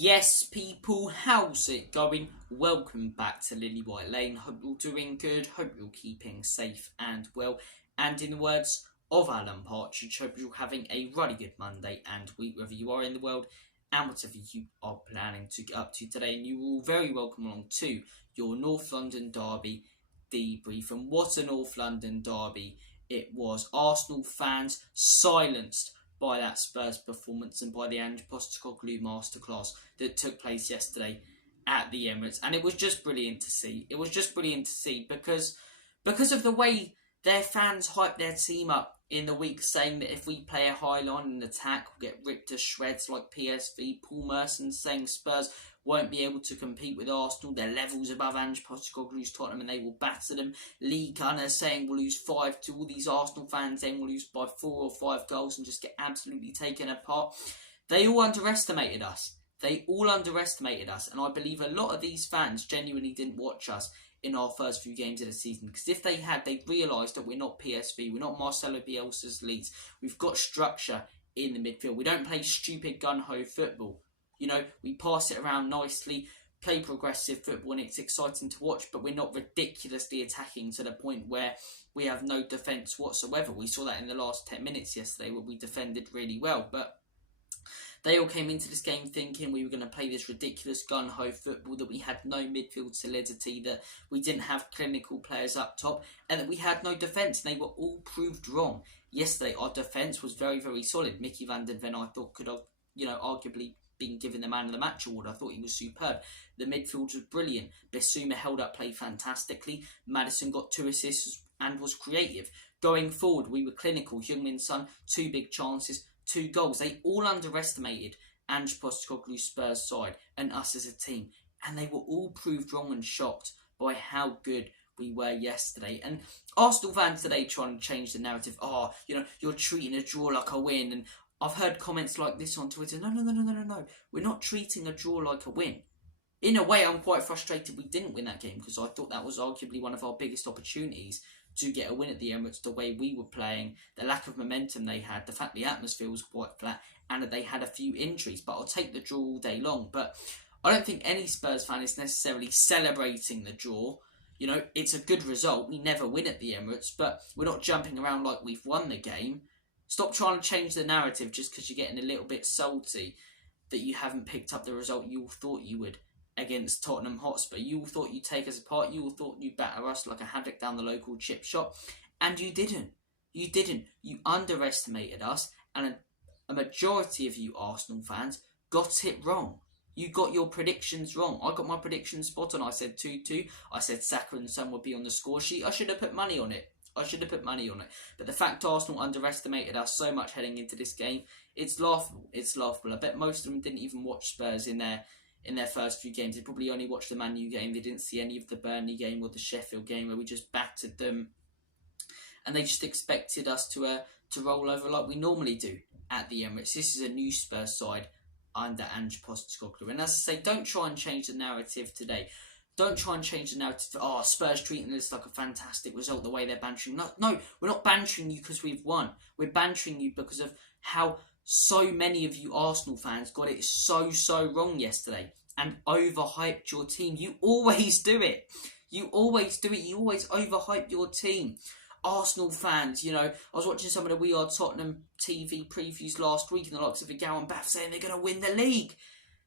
Yes, people, how's it going? Welcome back to Lily White Lane. Hope you're doing good. Hope you're keeping safe and well. And in the words of Alan Partridge, hope you're having a really good Monday and week wherever you are in the world and whatever you are planning to get up to today. And you're all very welcome along to your North London derby debrief. And what a North London derby it was. Arsenal fans silenced by that Spurs performance and by the Ange'S postecoglou masterclass that took place yesterday at the Emirates. And it was just brilliant to see. It was just brilliant to see because of the way their fans hyped their team up in the week, saying that if we play a high line and attack, we'll get ripped to shreds like PSV. Paul Merson saying Spurs won't be able to compete with Arsenal. They're levels above Ange'S postecoglou's Tottenham and they will batter them. Lee Gunner saying we'll lose 5-2. All these Arsenal fans saying we'll lose by 4 or 5 goals and just get absolutely taken apart. They all underestimated us. And I believe a lot of these fans genuinely didn't watch us in our first few games of the season, because if they had, they'd realised that we're not PSV, we're not Marcelo Bielsa's Leeds. We've got structure in the midfield. We don't play stupid gun-ho football. You know, we pass it around nicely, play progressive football, and it's exciting to watch, but we're not ridiculously attacking to the point where we have no defence whatsoever. We saw that in the last 10 minutes yesterday where we defended really well, but they all came into this game thinking we were going to play this ridiculous gun-ho football, that we had no midfield solidity, that we didn't have clinical players up top, and that we had no defence. They were all proved wrong. Yesterday, our defence was very, very solid. Mickey van der Ven, I thought, could have, arguably been given the man of the match award. I thought he was superb. The midfield was brilliant. Bissouma held up play fantastically. Maddison got 2 assists and was creative. Going forward, we were clinical. Heung-min Son, 2 big chances, 2 goals. They all underestimated Ange'S postecoglou's Spurs side and us as a team. And they were all proved wrong and shocked by how good we were yesterday. And Arsenal fans today trying to change the narrative. You're treating a draw like a win. And I've heard comments like this on Twitter. No. We're not treating a draw like a win. In a way, I'm quite frustrated we didn't win that game, because I thought that was arguably one of our biggest opportunities to get a win at the Emirates, the way we were playing, the lack of momentum they had, the fact the atmosphere was quite flat, and that they had a few injuries. But I'll take the draw all day long. But I don't think any Spurs fan is necessarily celebrating the draw. You know, it's a good result. We never win at the Emirates, but we're not jumping around like we've won the game. Stop trying to change the narrative just because you're getting a little bit salty that you haven't picked up the result you all thought you would against Tottenham Hotspur. You all thought you'd take us apart. You all thought you'd batter us like a haddock down the local chip shop. And you didn't. You underestimated us. And a majority of you Arsenal fans got it wrong. You got your predictions wrong. I got my predictions spot on. I said 2-2. I said Saka and Son would be on the score sheet. I should have put money on it. But the fact Arsenal underestimated us so much heading into this game, it's laughable. I bet most of them didn't even watch Spurs in their first few games. They probably only watched the Man U game. They didn't see any of the Burnley game or the Sheffield game where we just battered them. And they just expected us to roll over like we normally do at the Emirates. This is a new Spurs side under Ange'S postecoglou. And as I say, don't try and change the narrative today. Don't try and change the narrative. Spurs treating this like a fantastic result, the way they're bantering. No, we're not bantering you because we've won. We're bantering you because of how so many of you Arsenal fans got it so wrong yesterday and overhyped your team. You always do it. You always overhype your team. Arsenal fans, I was watching some of the We Are Tottenham TV previews last week, and the likes of Vigal and Bath saying they're going to win the league.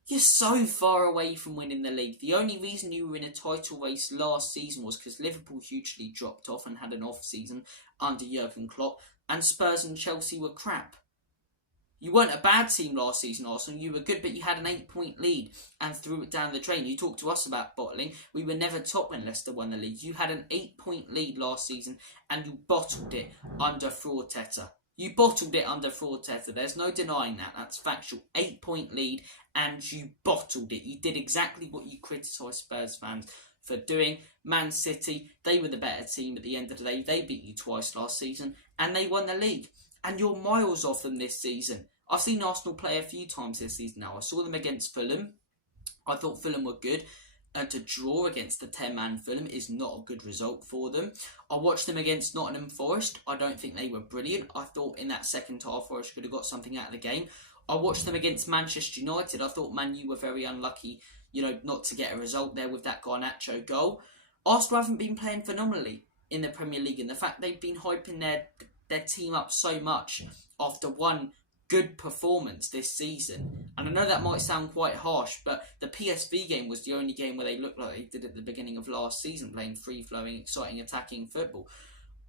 You're so far away from winning the league. The only reason you were in a title race last season was because Liverpool hugely dropped off and had an off-season under Jurgen Klopp, and Spurs and Chelsea were crap. You weren't a bad team last season, Arsenal. You were good, but you had an 8-point lead and threw it down the drain. You talked to us about bottling. We were never top when Leicester won the league. You had an 8-point lead last season and you bottled it under Arteta'S. There's no denying that. That's factual. 8-point lead and you bottled it. You did exactly what you criticised Spurs fans for doing. Man City, they were the better team at the end of the day. They beat you twice last season and they won the league. And you're miles off them this season. I've seen Arsenal play a few times this season now. I saw them against Fulham. I thought Fulham were good. And to draw against the 10-man Fulham is not a good result for them. I watched them against Nottingham Forest. I don't think they were brilliant. I thought in that second half Forest could have got something out of the game. I watched them against Manchester United. I thought Man U were very unlucky, not to get a result there with that Garnacho goal. Arsenal haven't been playing phenomenally in the Premier League, and the fact they've been hyping their team up so much after one good performance this season. And I know that might sound quite harsh, but the PSV game was the only game where they looked like they did at the beginning of last season, playing free-flowing, exciting, attacking football.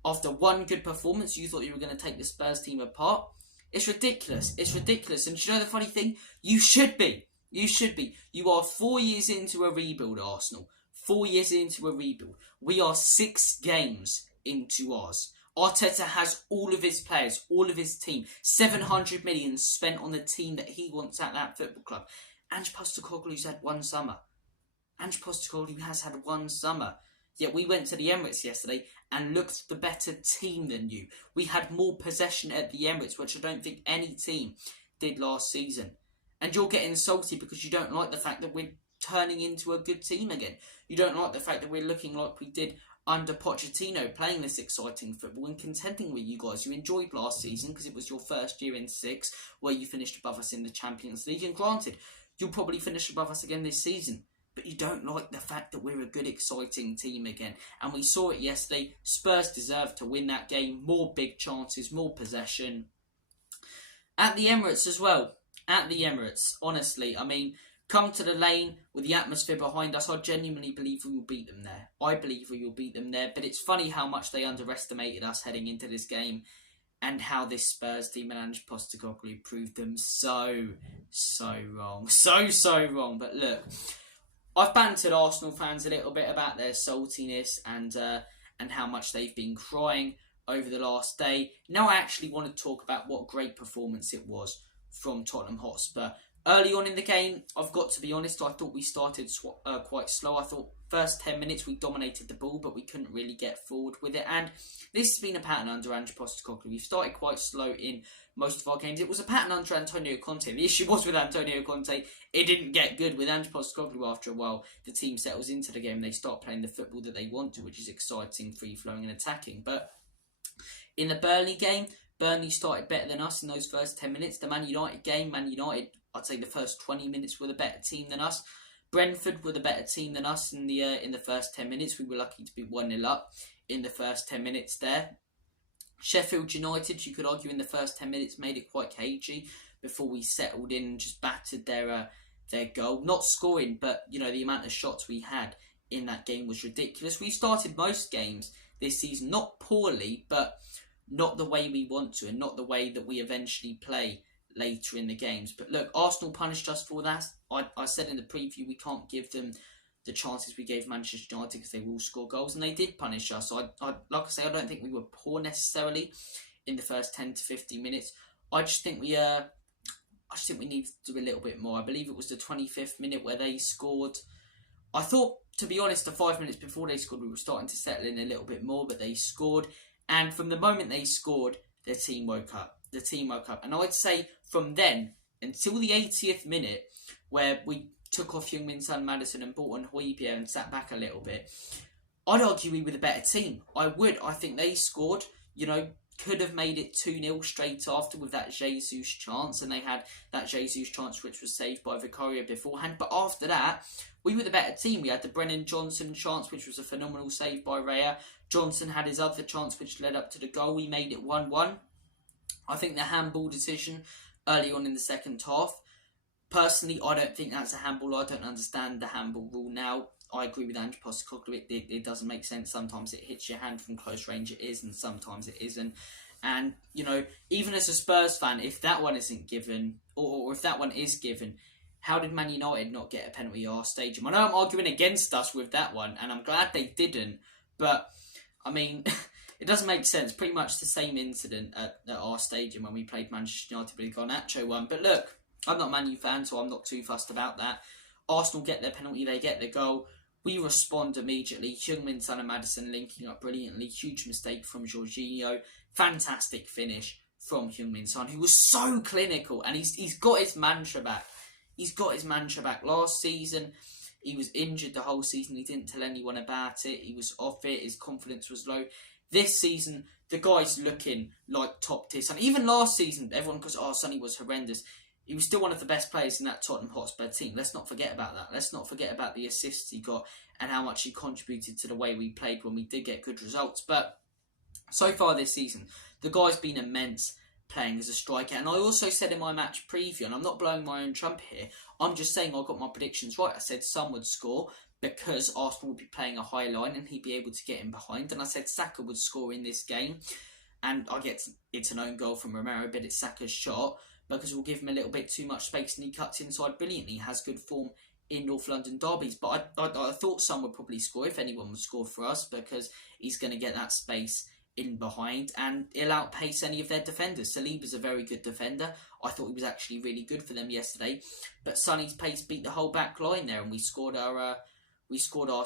After one good performance, you thought you were going to take the Spurs team apart. It's ridiculous. It's ridiculous. And do you know the funny thing? You should be. You should be. You are 4 years into a rebuild, Arsenal. 4 years into a rebuild. We are 6 games into ours. Arteta has all of his players, all of his team, 700 million spent on the team that he wants at that football club. Ange Postecoglou's had one summer. Ange Postecoglou has had one summer. Yet we went to the Emirates yesterday and looked the better team than you. We had more possession at the Emirates, which I don't think any team did last season. And you're getting salty because you don't like the fact that we're turning into a good team again. You don't like the fact that we're looking like we did under Pochettino, playing this exciting football and contending with you guys. You enjoyed last season because it was your first year in 6 where you finished above us in the Champions League. And granted, you'll probably finish above us again this season. But you don't like the fact that we're a good, exciting team again. And we saw it yesterday. Spurs deserved to win that game. More big chances, more possession. At the Emirates as well. At the Emirates, honestly, come to the lane with the atmosphere behind us. I genuinely believe we will beat them there. I believe we will beat them there. But it's funny how much they underestimated us heading into this game and how this Spurs team and Ange Postecoglou proved them so wrong. So wrong. But look, I've bantered Arsenal fans a little bit about their saltiness and how much they've been crying over the last day. Now I actually want to talk about what a great performance it was from Tottenham Hotspur. Early on in the game, I've got to be honest, I thought we started quite slow. I thought first 10 minutes we dominated the ball, but we couldn't really get forward with it. And this has been a pattern under Ange Postecoglou. We've started quite slow in most of our games. It was a pattern under Antonio Conte. The issue was with Antonio Conte, it didn't get good. With Ange Postecoglou, after a while, the team settles into the game and they start playing the football that they want to, which is exciting, free-flowing and attacking. But in the Burnley game, Burnley started better than us in those first 10 minutes. The Man United game, Man United, I'd say the first 20 minutes were the better team than us. Brentford were the better team than us in the first 10 minutes. We were lucky to be 1-0 up in the first 10 minutes there. Sheffield United, you could argue, in the first 10 minutes made it quite cagey before we settled in and just battered their goal. Not scoring, but the amount of shots we had in that game was ridiculous. We started most games this season not poorly, but not the way we want to and not the way that we eventually play later in the games. But look, Arsenal punished us for that. I said in the preview we can't give them the chances we gave Manchester United because they will score goals, and they did punish us. So like I say, I don't think we were poor necessarily in the first 10 to 15 minutes. I just think we need to do a little bit more. I believe it was the 25th minute where they scored. I thought, to be honest, the 5 minutes before they scored, we were starting to settle in a little bit more, but they scored. And from the moment they scored, their team woke up. The team woke up. And I'd say from then until the 80th minute, where we took off Heung-min Son, Maddison and brought on Højbjerg and sat back a little bit, I'd argue we were the better team. I would. I think they scored, could have made it 2-0 straight after with that Jesus chance. And they had that Jesus chance which was saved by Vicario beforehand. But after that, we were the better team. We had the Brennan Johnson chance, which was a phenomenal save by Raya. Johnson had his other chance, which led up to the goal. We made it 1-1. I think the handball decision early on in the second half, personally, I don't think that's a handball. I don't understand the handball rule now. I agree with Ange Postecoglou. It doesn't make sense. Sometimes it hits your hand from close range, it is, and sometimes it isn't. And, even as a Spurs fan, if that one isn't given, or if that one is given, how did Man United not get a penalty at our stadium? I know I'm arguing against us with that one, and I'm glad they didn't, but, it doesn't make sense. Pretty much the same incident at our stadium when we played Manchester United with the Garnacho one. But look, I'm not a Man U fan, so I'm not too fussed about that. Arsenal get their penalty, they get their goal. We respond immediately. Heung-min Son and Maddison linking up brilliantly. Huge mistake from Jorginho. Fantastic finish from Heung-min Son, who was so clinical. And he's got his mantra back. He's got his mantra back. Last season, he was injured the whole season. He didn't tell anyone about it. He was off it. His confidence was low. This season, the guy's looking like top tier. And even last season, everyone goes, Sonny was horrendous. he was still one of the best players in that Tottenham Hotspur team. Let's not forget about that. Let's not forget about the assists he got and how much he contributed to the way we played when we did get good results. But so far this season, the guy's been immense playing as a striker. And I also said in my match preview, and I'm not blowing my own trumpet here, I'm just saying I got my predictions right. I said Son would score because Arsenal would be playing a high line and he'd be able to get in behind. And I said Saka would score in this game. And it's an own goal from Romero, but it's Saka's shot because we'll give him a little bit too much space and he cuts inside brilliantly. He has good form in North London derbies. But I thought Son would probably score if anyone would score for us because he's going to get that space in behind and he'll outpace any of their defenders. Saliba's a very good defender. I thought he was actually really good for them yesterday. But Sonny's pace beat the whole back line there and we scored our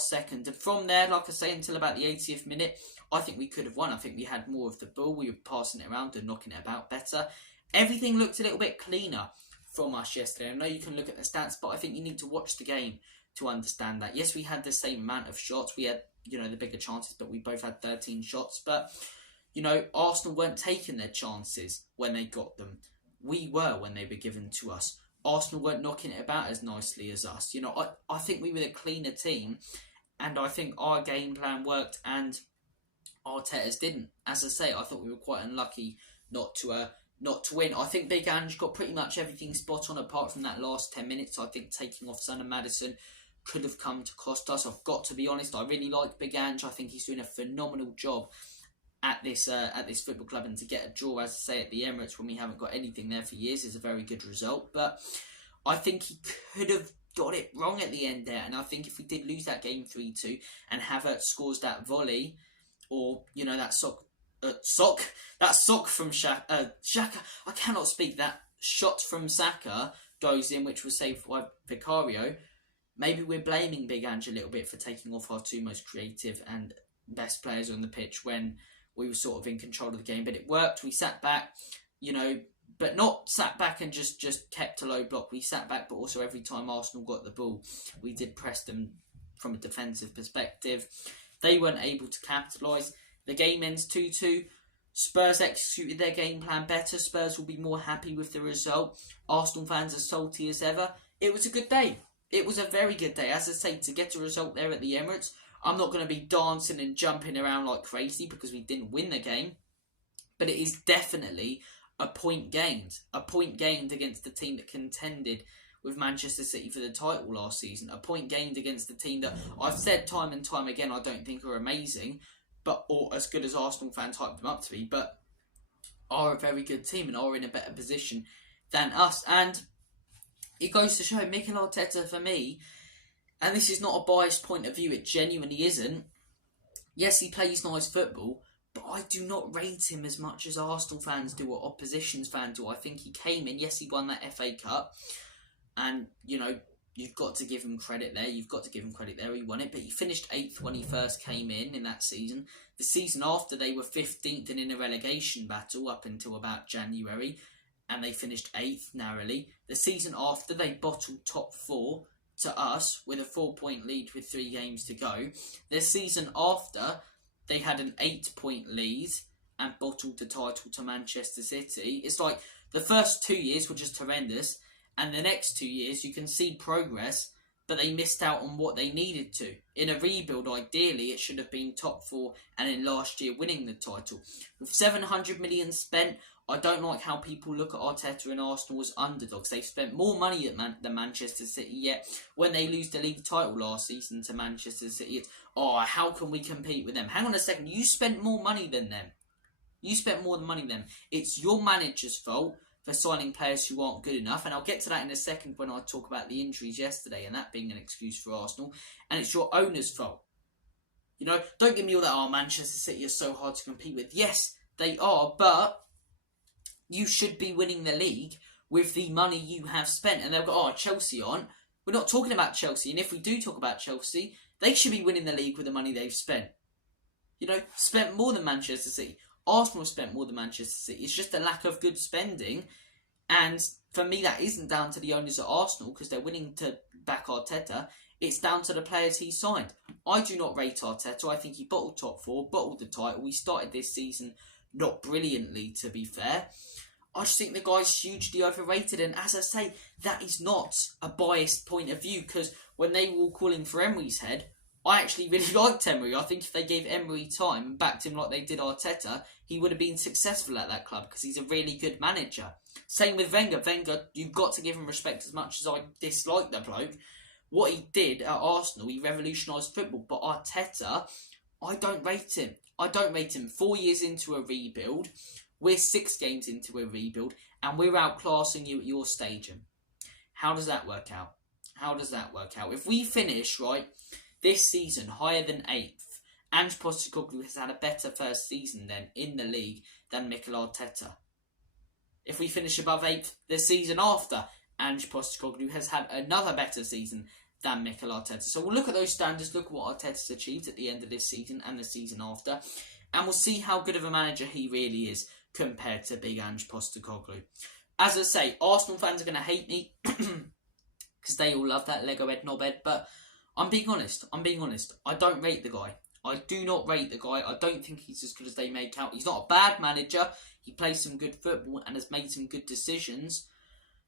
second. And from there, like I say, until about the 80th minute, I think we could have won. I think we had more of the ball. We were passing it around and knocking it about better. Everything looked a little bit cleaner from us yesterday. I know you can look at the stats, but I think you need to watch the game to understand that. Yes, we had the same amount of shots. We had, the bigger chances, but we both had 13 shots. But, Arsenal weren't taking their chances when they got them. We were when they were given to us. Arsenal weren't knocking it about as nicely as us. I think we were the cleaner team, and I think our game plan worked, and Arteta'S didn't. As I say, I thought we were quite unlucky not to win. I think Big Ange got pretty much everything spot on apart from that last 10 minutes. I think taking off Son and Maddison could have come to cost us. I've got to be honest, I really like Big Ange. I think he's doing a phenomenal job at this football club, and to get a draw, as I say, at the Emirates when we haven't got anything there for years is a very good result. But I think he could have got it wrong at the end there, and I think if we did lose that game 3-2 and Havertz scores that volley, or that sock from Shaka, I cannot speak, that shot from Saka goes in, which was saved by Vicario. Maybe we're blaming Big Ange a little bit for taking off our two most creative and best players on the pitch when we were sort of in control of the game. But it worked. We sat back, but not sat back and just kept a low block. We sat back, but also every time Arsenal got the ball, we did press them from a defensive perspective. They weren't able to capitalise. The game ends 2-2. Spurs executed their game plan better. Spurs will be more happy with the result. Arsenal fans are salty as ever. It was a good day. It was a very good day. As I say, to get a result there at the Emirates, I'm not going to be dancing and jumping around like crazy because we didn't win the game. But it is definitely a point gained. A point gained against the team that contended with Manchester City for the title last season. A point gained against the team that I've said time and time again I don't think are amazing, or as good as Arsenal fans hyped them up to be, but are a very good team and are in a better position than us. And it goes to show Mikel Arteta, for me, and this is not a biased point of view, it genuinely isn't. Yes, he plays nice football, but I do not rate him as much as Arsenal fans do or opposition's fans do. I think he came in, yes, he won that FA Cup, and, you've got to give him credit there. He won it, but he finished 8th when he first came in that season. The season after, they were 15th and in a relegation battle up until about January, and they finished 8th narrowly. The season after, they bottled top 4 to us with a 4-point lead with 3 games to go. The season after, they had an 8-point lead and bottled the title to Manchester City. It's like the first 2 years were just horrendous, and the next 2 years you can see progress, but they missed out on what they needed to. In a rebuild, ideally, it should have been top 4 and in last year winning the title. With 700 million spent, I don't like how people look at Arteta and Arsenal as underdogs. They've spent more money than Manchester City, yet when they lose the league title last season to Manchester City, it's, how can we compete with them? Hang on a second, you spent more money than them. It's your manager's fault for signing players who aren't good enough, and I'll get to that in a second when I talk about the injuries yesterday and that being an excuse for Arsenal. And it's your owner's fault. Don't give me all that, Manchester City are so hard to compete with. Yes, they are, but you should be winning the league with the money you have spent. And they'll go, Chelsea aren't. We're not talking about Chelsea, and if we do talk about Chelsea, they should be winning the league with the money they've spent. Spent more than Manchester City. Arsenal spent more than Manchester City. It's just a lack of good spending. And for me, that isn't down to the owners at Arsenal because they're willing to back Arteta. It's down to the players he signed. I do not rate Arteta. I think he bottled top 4, bottled the title. We started this season not brilliantly, to be fair. I just think the guy's hugely overrated, and as I say, that is not a biased point of view, because when they were all calling for Emery's head, I actually really liked Emery. I think if they gave Emery time and backed him like they did Arteta, he would have been successful at that club, because he's a really good manager. Same with Wenger. Wenger, you've got to give him respect. As much as I dislike the bloke, what he did at Arsenal, he revolutionised football. But Arteta, I don't rate him. 4 years into a rebuild. We're 6 games into a rebuild, and we're outclassing you at your stadium. How does that work out? If we finish, right, this season higher than 8th, Ange Postecoglou has had a better first season then in the league than Mikel Arteta. If we finish above 8th the season after, Ange Postecoglou has had another better season than Mikel Arteta. So we'll look at those standards, look at what Arteta's achieved at the end of this season and the season after, and we'll see how good of a manager he really is compared to big Ange Postecoglou. As I say, Arsenal fans are going to hate me because they all love that Lego head knobhead, but I'm being honest. I don't rate the guy. I do not rate the guy. I don't think he's as good as they make out. He's not a bad manager. He plays some good football and has made some good decisions.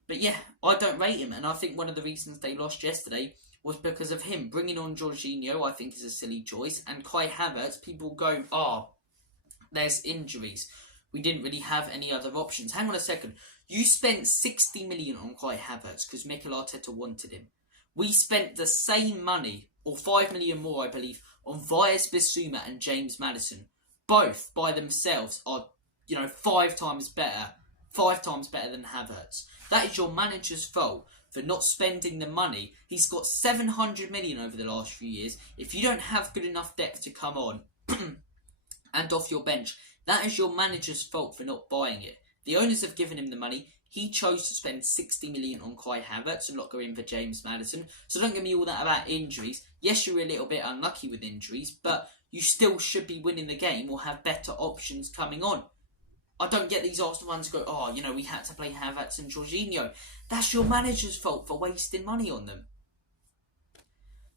But yeah, I don't rate him. And I think one of the reasons they lost yesterday was because of him. Bringing on Jorginho, I think, is a silly choice. And Kai Havertz, people go, there's injuries. We didn't really have any other options. Hang on a second. You spent 60 million on Kai Havertz because Mikel Arteta wanted him. We spent the same money, or 5 million more, I believe, on Vias Bissouma and James Maddison. Both, by themselves, are, 5 times better than Havertz. That is your manager's fault for not spending the money. He's got 700 million over the last few years. If you don't have good enough depth to come on and off your bench, that is your manager's fault for not buying it. The owners have given him the money. He chose to spend 60 million on Kai Havertz and not go in for James Maddison. So don't give me all that about injuries. Yes, you're a little bit unlucky with injuries, but you still should be winning the game or have better options coming on. I don't get these Arsenal fans go, we had to play Havertz and Jorginho. That's your manager's fault for wasting money on them.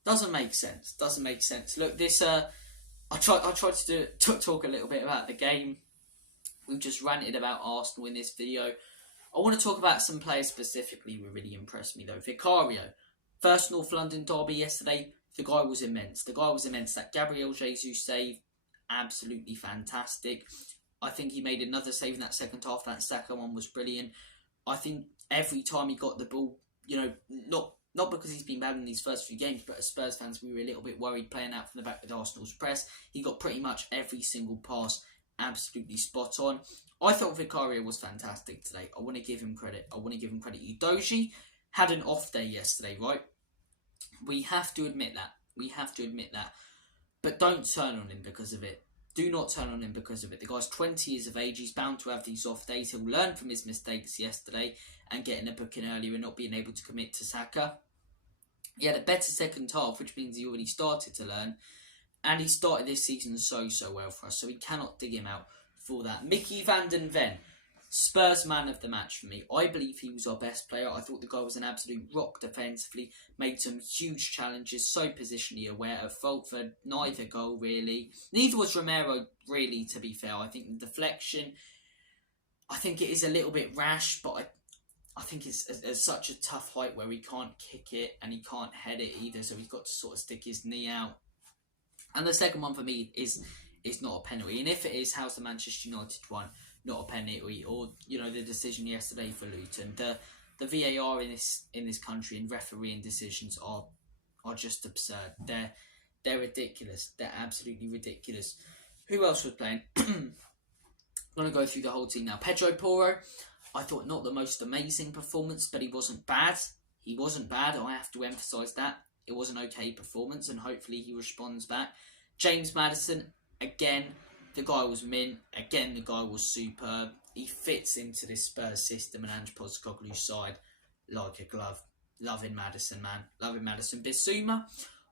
Doesn't make sense. Look, this, I tried to talk a little bit about the game. We've just ranted about Arsenal in this video. I want to talk about some players specifically who really impressed me though. Vicario, first North London derby yesterday, the guy was immense. That Gabriel Jesus save, absolutely fantastic. I think he made another save in that second half. That Saka one was brilliant. I think every time he got the ball, not because he's been bad in these first few games, but as Spurs fans, we were a little bit worried playing out from the back with Arsenal's press. He got pretty much every single pass absolutely spot on. I thought Vicario was fantastic today. I want to give him credit. Udogie had an off day yesterday, right? We have to admit that. But don't turn on him because of it. Do not turn on him because of it. The guy's 20 years of age. He's bound to have these off days. He'll learn from his mistakes yesterday and getting a booking earlier and not being able to commit to Saka. He had a better second half, which means he already started to learn. And he started this season so well for us. So we cannot dig him out for that. Mickey van den Ven, Spurs man of the match for me. I believe he was our best player. I thought the guy was an absolute rock defensively. Made some huge challenges. So positionally aware. At fault for neither goal, really. Neither was Romero, really, to be fair. I think the deflection, I think it is a little bit rash, but I think it's at such a tough height where he can't kick it and he can't head it either. So he's got to sort of stick his knee out. And the second one for me is not a penalty. And if it is, how's the Manchester United one not a penalty? Or, the decision yesterday for Luton. The VAR in this country and refereeing decisions are just absurd. They're ridiculous. They're absolutely ridiculous. Who else was playing? I'm going to go through the whole team now. Pedro Porro, I thought not the most amazing performance, but he wasn't bad. I have to emphasise that. It was an okay performance, and hopefully he responds back. James Maddison, again, the guy was mint. Again, the guy was superb. He fits into this Spurs system and Ange Postecoglou's side like a glove. Loving Maddison, man. Bissouma,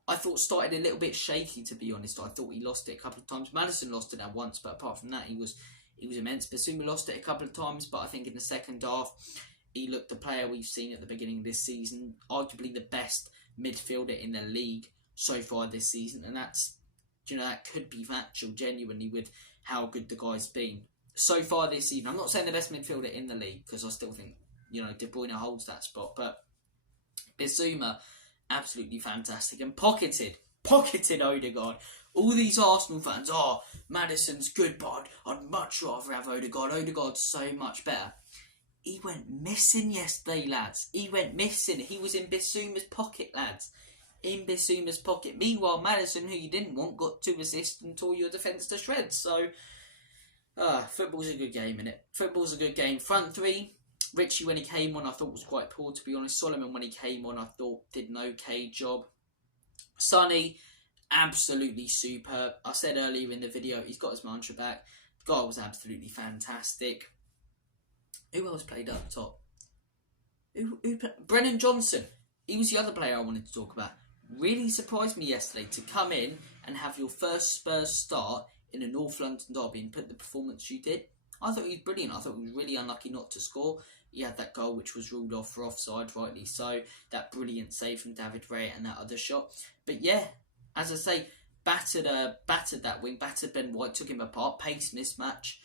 I thought started a little bit shaky, to be honest. I thought he lost it a couple of times. Maddison lost it at once, but apart from that, he was immense. Bissouma lost it a couple of times, but I think in the second half, he looked the player we've seen at the beginning of this season. Arguably the best midfielder in the league so far this season, and that's, that could be factual genuinely with how good the guy's been. so far this season. I'm not saying the best midfielder in the league, because I still think, De Bruyne holds that spot, but Bissouma, absolutely fantastic, and pocketed Odegaard. All these Arsenal fans, Maddison's good, but I'd much rather have Odegaard. Odegaard's so much better. He went missing yesterday, lads. He went missing. He was in Bissouma's pocket, lads. In Bissouma's pocket. Meanwhile, Maddison, who you didn't want, got 2 assists and tore your defence to shreds. So, football's a good game, innit? Football's a good game. Front 3, Richie, when he came on, I thought was quite poor, to be honest. Solomon, when he came on, I thought did an okay job. Sonny, absolutely superb. I said earlier in the video, he's got his mantra back. The guy was absolutely fantastic. Who else played up top? Brennan Johnson. He was the other player I wanted to talk about. Really surprised me yesterday to come in and have your first Spurs start in a North London derby and put the performance you did. I thought he was brilliant. I thought he was really unlucky not to score. He had that goal which was ruled off for offside, rightly so. That brilliant save from David Ray and that other shot. But yeah, as I say, battered that wing, battered Ben White, took him apart, pace mismatch.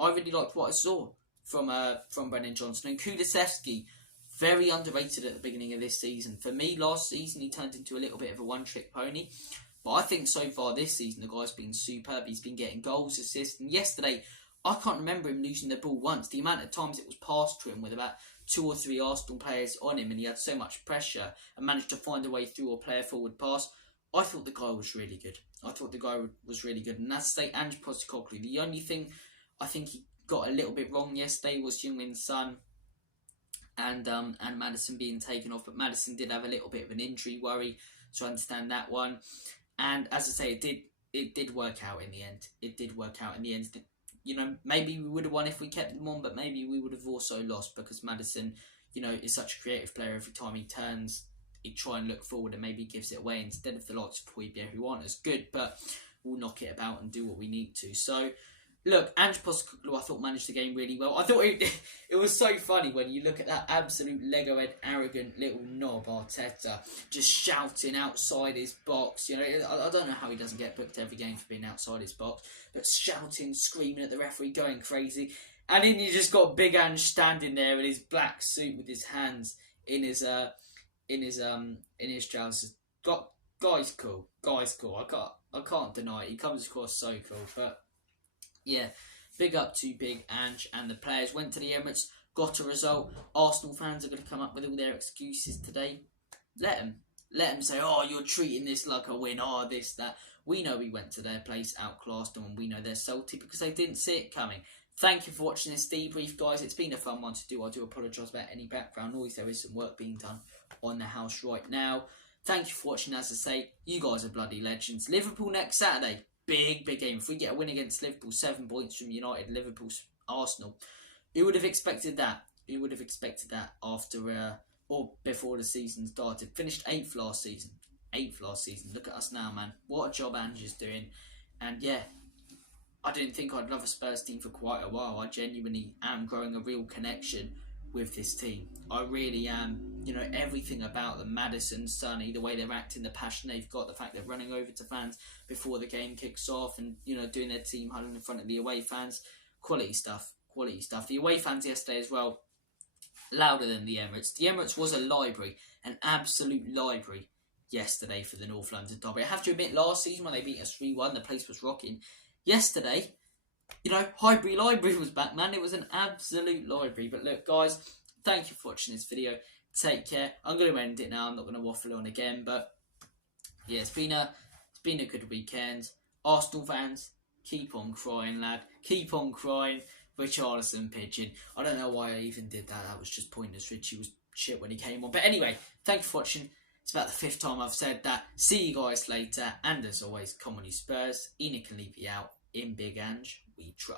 I really liked what I saw from Brennan Johnson. And Kulusevski, very underrated at the beginning of this season. For me, last season he turned into a little bit of a one-trick pony. But I think so far this season the guy's been superb. He's been getting goals, assists, and yesterday I can't remember him losing the ball once. The amount of times it was passed to him with about 2 or 3 Arsenal players on him, and he had so much pressure and managed to find a way through or play a forward pass. I thought the guy was really good. And that's Ange'S Postecoglou. The only thing I think he got a little bit wrong yesterday was Heung-min Son and Maddison being taken off. But Maddison did have a little bit of an injury worry, so I understand that one. And as I say, it did work out in the end. Maybe we would have won if we kept them on, but maybe we would have also lost because Maddison, is such a creative player. Every time he turns, he try and look forward and maybe gives it away instead of the likes of Puibia, who aren't as good, but we'll knock it about and do what we need to. So, look, Ange'S Postecoglou, I thought managed the game really well. I thought it was so funny when you look at that absolute Lego-head, arrogant little knob, Arteta, just shouting outside his box. I don't know how he doesn't get booked every game for being outside his box, but shouting, screaming at the referee, going crazy. And then you just got Big Ange standing there in his black suit with his hands in his trousers. Guy's cool. I can't deny it. He comes across so cool, but yeah, big up to Big Ange and the players. Went to the Emirates, got a result. Arsenal fans are going to come up with all their excuses today. Let them say, you're treating this like a win, this, that. We know we went to their place, outclassed them, and we know they're salty because they didn't see it coming. Thank you for watching this debrief, guys. It's been a fun one to do. I do apologise about any background noise. There is some work being done on the house right now. Thank you for watching. As I say, you guys are bloody legends. Liverpool next Saturday. Big game. If we get a win against Liverpool, 7 points from United, Liverpool, Arsenal. Who would have expected that? After or before the season started? Finished 8th last season. Look at us now, man. What a job Ange's doing. And yeah, I didn't think I'd love a Spurs team for quite a while. I genuinely am growing a real connection with this team. I really am. Everything about them, Maddison, Sonny, the way they're acting, the passion they've got, the fact they're running over to fans before the game kicks off and, doing their team huddle in front of the away fans. Quality stuff. The away fans yesterday as well, louder than the Emirates. The Emirates was a library, an absolute library yesterday for the North London derby. I have to admit, last season when they beat us 3-1, the place was rocking. Yesterday, Highbury Library was back, man. It was an absolute library. But look, guys, thank you for watching this video. Take care. I'm going to end it now. I'm not going to waffle on again. But yeah, it's been a good weekend. Arsenal fans, keep on crying, lad. Keep on crying. Richarlison pigeon. I don't know why I even did that. That was just pointless. Richie was shit when he came on. But anyway, thank you for watching. It's about the 5th time I've said that. See you guys later. And as always, come on you Spurs. Enoch can leave you out. In Big Ange, we trust.